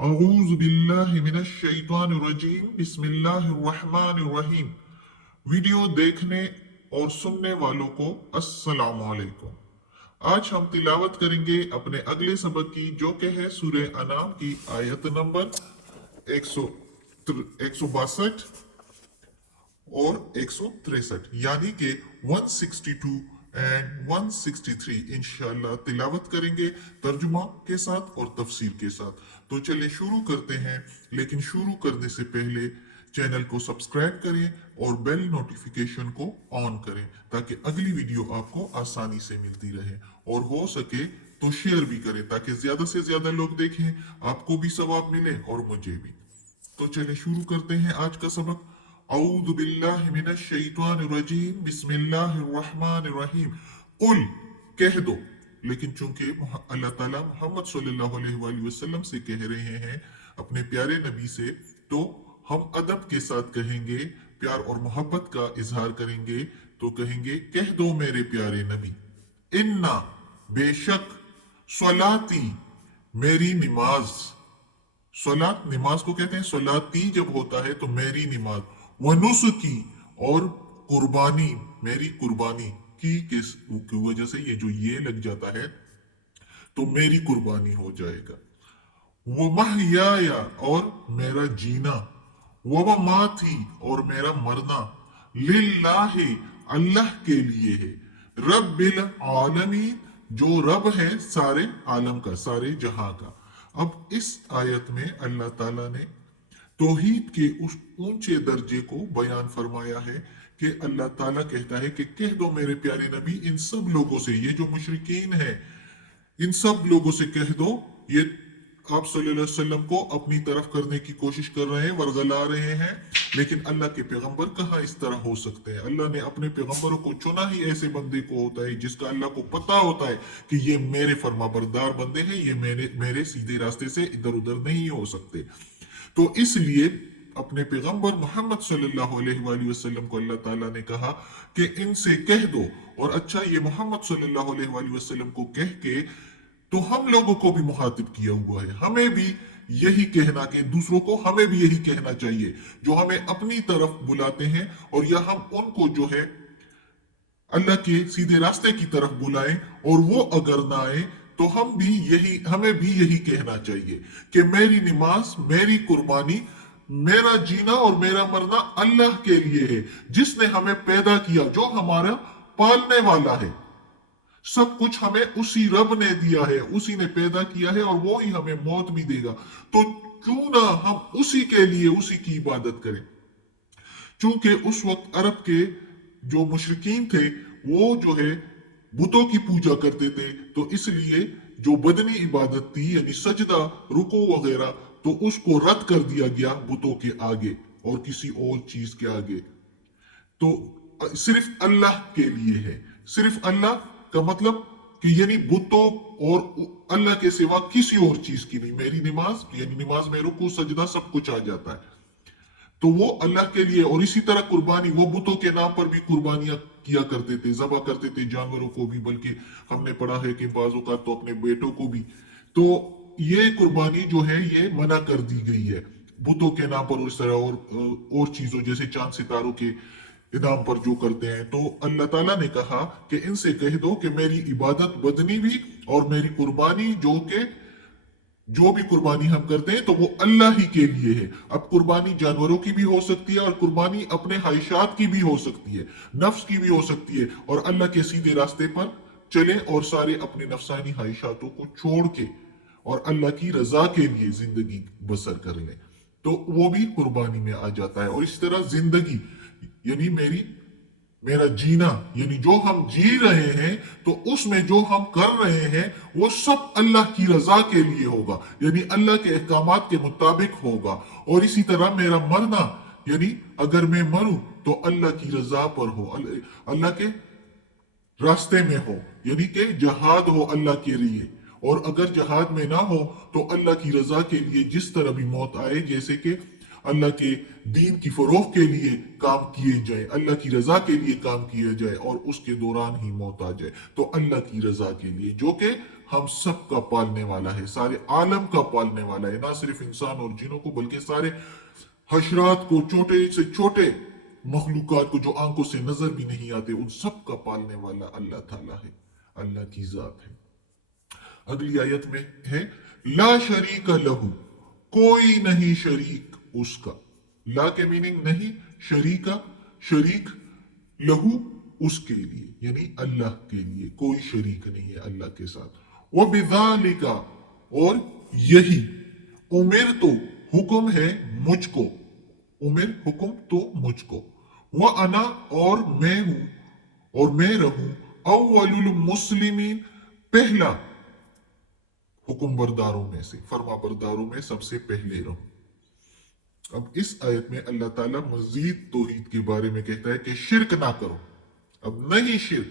अऊज़ु बिल्लाहि मिनश शैतानिर रजीम बिस्मिल्लाहिर रहमानिर रहीम। वीडियो देखने और सुनने वालों को अस्सलाम वालेकुम। आज हम तिलावत करेंगे अपने अगले सबक की, जो कि है सूरह अनाम की आयत नंबर 162 और 163, यानी कि 162 एंड 163 इंशाल्लाह तिलावत करेंगे तर्जुमा के साथ और तफसीर के साथ। तो चलिए शुरू करते हैं, लेकिन शुरू करने से पहले चैनल को सब्सक्राइब करें और बेल नोटिफिकेशन को ऑन करें ताकि अगली वीडियो आपको आसानी से मिलती रहे, और हो सके तो शेयर भी करें ताकि ज्यादा से ज्यादा लोग देखें, आपको भी सवाब मिले और मुझे भी। तो चलिए शुरू करते हैं आज का सबक। औदु बिल्लाहि मिनश शैतानिर रजीम बिस्मिल्लाहिर रहमानिर रहीम। कुल, कह दो। लेकिन चूंकि अल्लाह ताला मोहम्मद सल्लल्लाहु अलैहि वसल्लम से कह रहे हैं, अपने प्यारे नबी से, तो हम अदब के साथ कहेंगे, प्यार और मोहब्बत का इजहार करेंगे। तो कहेंगे, कह दो मेरे प्यारे नबी, इन्ना, बेशक, स्वलाती, मेरी नमाज। सलात नमाज को कहते हैं, सलाती जब होता है तो मेरी नमाज, वनुसकी, और कुर्बानी, मेरी कुर्बानी की वजह से ये जो ये लग जाता है तो मेरी कुर्बानी हो जाएगा। वो महयाया, और मेरा जीना, वो ममाती, और मेरा मरना, लिल्लाहि, अल्लाह के लिए है, रब्बिल आलमीन, जो रब है सारे आलम का, सारे जहां का। अब इस आयत में अल्लाह ताला ने तौहीद के उस ऊंचे दर्जे को बयान फरमाया है कि अल्लाह ताला कहता है कि कह दो मेरे प्यारे नबी इन सब लोगों से, ये जो मुशरिकीन है, इन सब लोगों से कह दो, ये आप सल्लल्लाहु अलैहि वसल्लम को अपनी तरफ करने की कोशिश कर रहे हैं, वरगला रहे हैं, लेकिन अल्लाह के पैगंबर कहाँ इस तरह हो सकते हैं। अल्लाह ने अपने पैगंबरों को चुना ही ऐसे बंदे को होता है जिसका अल्लाह को पता होता है कि ये मेरे फरमाबरदार बंदे हैं, ये मेरे सीधे रास्ते से इधर उधर नहीं हो सकते। तो इसलिए अपने पैगंबर मोहम्मद सल्लल्लाहु अलैहि वसल्लम को अल्लाह ताला ने कहा कि इनसे कह दो। और अच्छा, ये मोहम्मद सल्लल्लाहु अलैहि वसल्लम को कह के तो हम लोगों को भी मुखातिब किया हुआ है, हमें भी यही कहना कि दूसरों को हमें भी यही कहना चाहिए, जो हमें अपनी तरफ बुलाते हैं, और या हम उनको जो है अल्लाह के सीधे रास्ते की तरफ बुलाएं, और वो अगर ना आए तो हमें भी यही कहना चाहिए कि मेरी नमाज, मेरी कुर्बानी, मेरा जीना और मेरा मरना अल्लाह के लिए है, जिसने हमें पैदा किया, जो हमारा पालने वाला है। सब कुछ हमें उसी रब ने दिया है, उसी ने पैदा किया है, और वो ही हमें मौत भी देगा। तो क्यों ना हम उसी के लिए उसी की इबादत करें। चूंकि उस वक्त अरब के जो मुशरिकीन थे, वो जो है बुतों की पूजा करते थे, तो इसलिए जो बदनी इबादत थी, यानी सजदा, रुको वगैरह, तो उसको रद्द कर दिया गया बुतों के आगे और किसी और चीज के आगे। तो सिर्फ अल्लाह के लिए है। सिर्फ अल्लाह का मतलब कि यानी बुतों और अल्लाह के सिवा किसी और चीज की नहीं। मेरी नमाज, यानी नमाज में रुकू सजदा सब कुछ आ जाता है, तो वो अल्लाह के लिए। और इसी तरह कुर्बानी, वो बुतों के नाम पर भी कुर्बानियां किया करते थे, जबा करते थे जानवरों को भी, बल्कि हमने पढ़ा है कि बाजों का तो अपने बेटों को भी। तो ये कुर्बानी जो है ये मना कर दी गई है बुतों के नाम पर, और इस तरह और चीजों जैसे चांद सितारों के इनाम पर जो करते हैं। तो अल्लाह ताला ने कहा कि इनसे कह दो कि मेरी इबादत बदनी भी और मेरी कुर्बानी, जो भी कुर्बानी हम करते हैं तो वो अल्लाह ही के लिए है। अब कुर्बानी जानवरों की भी हो सकती है, और कुर्बानी अपने ख्वाहिशात की भी हो सकती है, नफ्स की भी हो सकती है, और अल्लाह के सीधे रास्ते पर चले और सारे अपने नफसानी ख्वाहिशातों को छोड़ के और अल्लाह की रजा के लिए जिंदगी बसर कर ले, तो वो भी कुर्बानी में आ जाता है। और इस तरह जिंदगी, यानी मेरा जीना, यानी जो हम जी रहे हैं, तो उसमें जो हम कर रहे हैं वो सब अल्लाह की रजा के लिए होगा, यानी अल्लाह के अहकामात के मुताबिक होगा। और इसी तरह मेरा मरना, यानी अगर मैं मरूं तो अल्लाह की रजा पर हो, अल्लाह के रास्ते में हो, यानी कि जहाद हो अल्लाह के लिए। और अगर जहाद में ना हो तो अल्लाह की रजा के लिए जिस तरह भी मौत आए, जैसे कि अल्लाह के दीन की फरोख के लिए काम किए जाए, अल्लाह की रजा के लिए काम किया जाए, और उसके दौरान ही मौत आ जाए तो अल्लाह की रजा के लिए, जो कि हम सब का पालने वाला है, सारे आलम का पालने वाला है, ना सिर्फ इंसान और जिनों को बल्कि सारे हशरात को, छोटे से छोटे मखलूकात को जो आंखों से नजर भी नहीं आते, उन सब का पालने वाला अल्लाह ताला है, अल्लाह की जात है। अगली आयत में है ला शरीक लहू, कोई नहीं शरीक उसका। ला के मीनिंग नहीं, शरीका शरीक, लहू उसके लिए, यानी अल्लाह के लिए कोई शरीक नहीं है अल्लाह के साथ। वो बिदालिका, और यही, उमिर तो हुक्म है मुझको, उमिर हुक्म तो मुझको, वह अना और मैं हूं, और मैं रहूं अव्वलुल मुस्लिमीन, पहला हुक्म बरदारों में से, फरमा बरदारों में सबसे पहले रहूं। अब इस आयत में अल्लाह ताला मजीद तौहीद के बारे में कहता है कि शिरक ना करो। अब नहीं शिरक,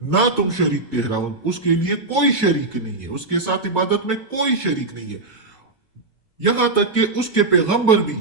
ना तुम शरीक ठहराओ, उसके लिए कोई शरीक नहीं है, उसके साथ इबादत में कोई शरीक नहीं है। यहां तक कि उसके पैगंबर भी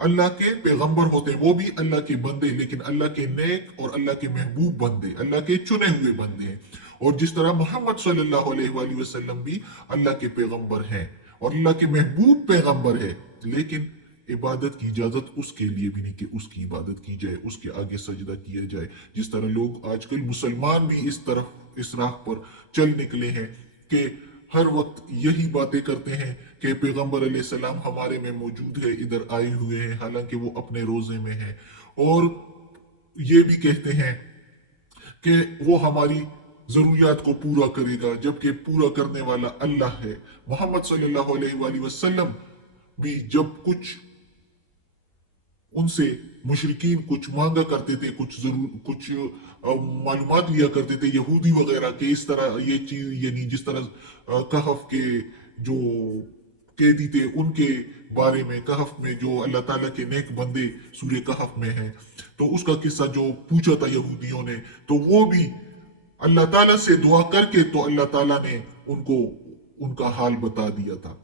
अल्लाह के पैगंबर होते, वो भी अल्लाह के बंदे, लेकिन अल्लाह के नेक और अल्लाह के महबूब बंदे, अल्लाह के चुने हुए बंदे हैं। और जिस तरह मोहम्मद सल्लल्लाहु अलैहि वसल्लम भी अल्लाह के पैगंबर हैं और अल्लाह के महबूब पैगंबर है, लेकिन इबादत की इजाजत उसके लिए भी नहीं कि उसकी इबादत की जाए, उसके आगे सजदा किया जाए। जिस तरह लोग आजकल मुसलमान भी इस तरफ, इस राह पर चल निकले हैं कि हर वक्त यही बातें करते हैं कि पैगंबर अलैहिस्सलाम हमारे में मौजूद है, इधर आए हुए हैं, हालांकि वो अपने रोजे में है, और ये भी कहते हैं कि वो हमारी जरूरियात को पूरा करेगा, जबकि पूरा करने वाला अल्लाह है। मोहम्मद सल्लल्लाहु अलैहि वसल्लम भी जब कुछ उनसे मुशरिकीन कुछ मांगा करते थे, कुछ मालूमात लिया करते थे यहूदी वगैरह के, इस तरह ये चीज, यानी जिस तरह कहफ के जो कैदी थे उनके बारे में, कहफ में जो अल्लाह ताला के नेक बंदे सूर्य कहफ में हैं, तो उसका किस्सा जो पूछा था यहूदियों ने, तो वो भी अल्लाह ताला से दुआ करके तो अल्लाह ताला ने उनको उनका हाल बता दिया था।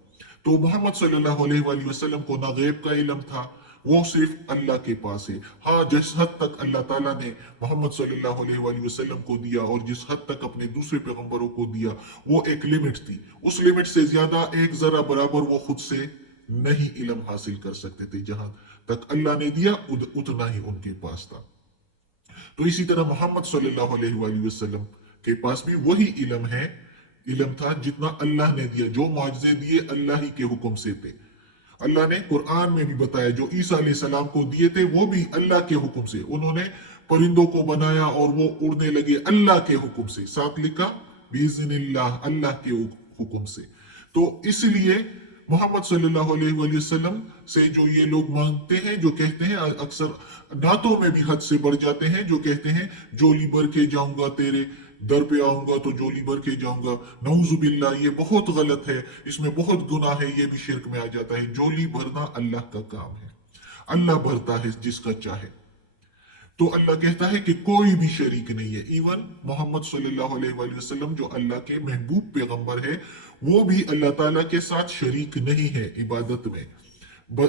तो मोहम्मद सल्लल्लाहु अलैहि वसल्लम को ना गैब का इल्म था, वो सिर्फ अल्लाह के पास है। हाँ, जिस हद तक अल्लाह ताला ने मोहम्मद सल्लल्लाहु अलैहि वसल्लम को दिया और जिस हद तक अपने दूसरे पैगंबरों को दिया, वो एक लिमिट थी। उस लिमिट से ज्यादा एक जरा बराबर वो खुद से नहीं इल्म हासिल कर सकते थे। जहां तक अल्लाह ने दिया उतना ही उनके पास था। तो इसी तरह मोहम्मद सल्लल्लाहु अलैहि वसल्लम के पास भी वही इल्म था जितना अल्लाह ने दिया। जो मुआजिजे दिए अल्लाह ही के हुक्म से थे। अल्लाह ने कुरान में भी बताया जो ईसा अलैहिस्सलाम को दिए थे वो भी अल्लाह के हुक्म से। उन्होंने परिंदों को बनाया और वो उड़ने लगे अल्लाह के हुक्म से, साथ लिखा बिइज़्निल्लाह, अल्लाह के हुक्म से। तो इसलिए मोहम्मद सल्लल्लाहु अलैहि वसल्लम से जो ये लोग मांगते हैं, जो कहते हैं, अक्सर नातों में भी हद से बढ़ जाते हैं, जो कहते हैं जोली भर के जाऊंगा तेरे दर पे आऊंगा तो जोली भर के जाऊंगा, नऊजुबिल्लाह, ये बहुत गलत है, इसमें बहुत गुनाह है, ये भी शिरक में आ जाता है। जोली भरना अल्लाह का काम है, अल्लाह भरता है जिसका चाहे। तो अल्लाह कहता है कि कोई भी शरीक नहीं है। इवन मोहम्मद सल्लल्लाहु अलैहि वसल्लम जो अल्लाह के महबूब पैगंबर है, वो भी अल्लाह ताला के साथ शरीक नहीं है इबादत में।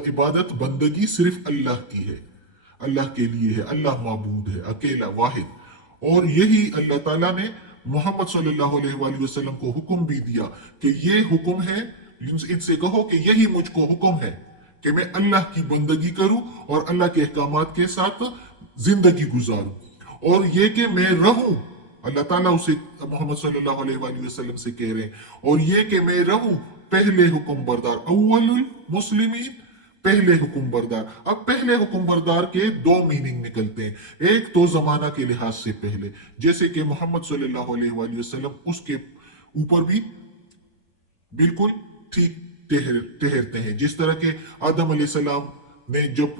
इबादत बंदगी सिर्फ अल्लाह की है, अल्लाह के लिए है, अल्लाह माबूद है, अकेला वाहिद। और यही अल्लाह ताला ने मोहम्मद सल्लल्लाहु अलैहि वसल्लम को हुक्म भी दिया कि ये हुक्म है, इनसे कहो कि यही मुझको हुक्म है कि मैं अल्लाह की बंदगी करूं और अल्लाह के अहकामात के साथ जिंदगी गुजारूं, और ये कि मैं रहूं, अल्लाह ताला उसे मोहम्मद सल्लल्लाहु अलैहि वसल्लम से कह रहे हैं, और ये कि मैं रहूं पहले हुक्म बरदार, अव्वलुल मुस्लिमीन, पहले हुक्म बरदार। अब पहले हुक्म बरदार के दो मीनिंग निकलते हैं। एक तो जमाना के लिहाज से पहले, जैसे कि मोहम्मद सल्लल्लाहु अलैहि वसल्लम उसके ऊपर भी बिल्कुल ठीक ठहरते हैं। जिस तरह के आदम अलैहिस्सलाम ने जब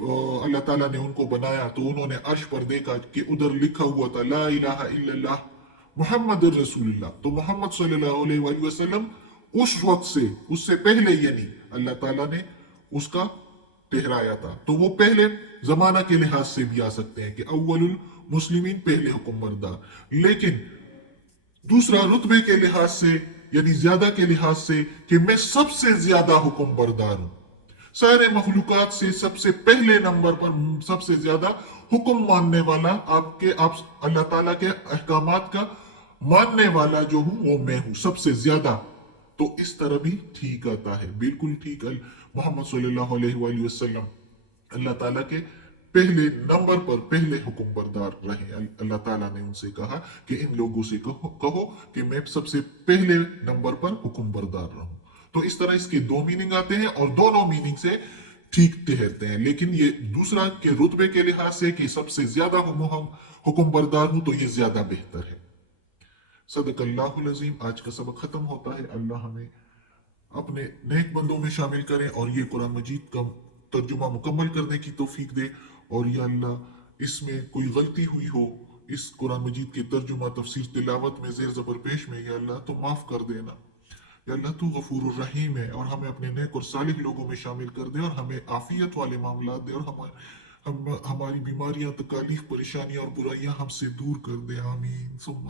अल्लाह ताला ने उनको बनाया तो उन्होंने अर्श पर देखा कि उधर लिखा हुआ था ला इलाहा इल्लल्लाह मुहम्मद रसूलुल्लाह। तो मोहम्मद सल्लल्लाहु अलैहि वसल्लम उस वक्त से, उससे पहले, यानी अल्लाह ताला ने उसका ठहराया था। तो वो पहले जमाना के लिहाज से भी आ सकते हैं कि अव्वलुल मुस्लिमीन, पहले हुक्म बरदार। लेकिन दूसरा रुतबे के लिहाज से, यानी ज्यादा के लिहाज से, कि मैं सबसे ज्यादा हुक्म बरदार हूं, सारे मखलूकात से सबसे पहले नंबर पर, सबसे ज्यादा हुक्म मानने वाला, आप अल्लाह ताला के अहकामात का मानने वाला जो हूं वो मैं हूं सबसे ज्यादा। तो इस तरह भी ठीक आता है, बिल्कुल ठीक। मोहम्मद सल्लल्लाहु अलैहि वसल्लम अल्लाह ताला के पहले नंबर पर पहले हुक्म बरदार रहे। अल्लाह ताला ने उनसे कहा कि इन लोगों से कहो कि मैं सबसे पहले नंबर पर हुक्म बरदार रहूं। तो इस तरह इसके दो मीनिंग आते हैं और दोनों मीनिंग से ठीक ठहरते हैं। लेकिन ये दूसरा के रुतबे के लिहाज से कि सबसे ज्यादा हुक्म बरदार हूं, तो ये ज्यादा बेहतर है। सदकल्लाहुल अजीम। आज का सबक खत्म होता है। अल्लाह हमें अपने नेक बंदों में शामिल करें और ये कुरान मजीद का तर्जुमा मुकम्मल करने की तौफीक दे। और या अल्लाह इसमें कोई गलती हुई हो इस कुरान मजीद के तर्जुमा तफसीर तिलावत में जेर जबर पेश में, या अल्लाह तो माफ कर देना। या अल्लाह तू गफूर रहीम है और हमें अपने नेक और सालिह लोगों में शामिल कर दे और हमें आफियत वाले मामला दे और हमारी बीमारियां, तकालीफ, परेशानियां और बुराइयां हमसे दूर कर दे। आमीन सुम्मा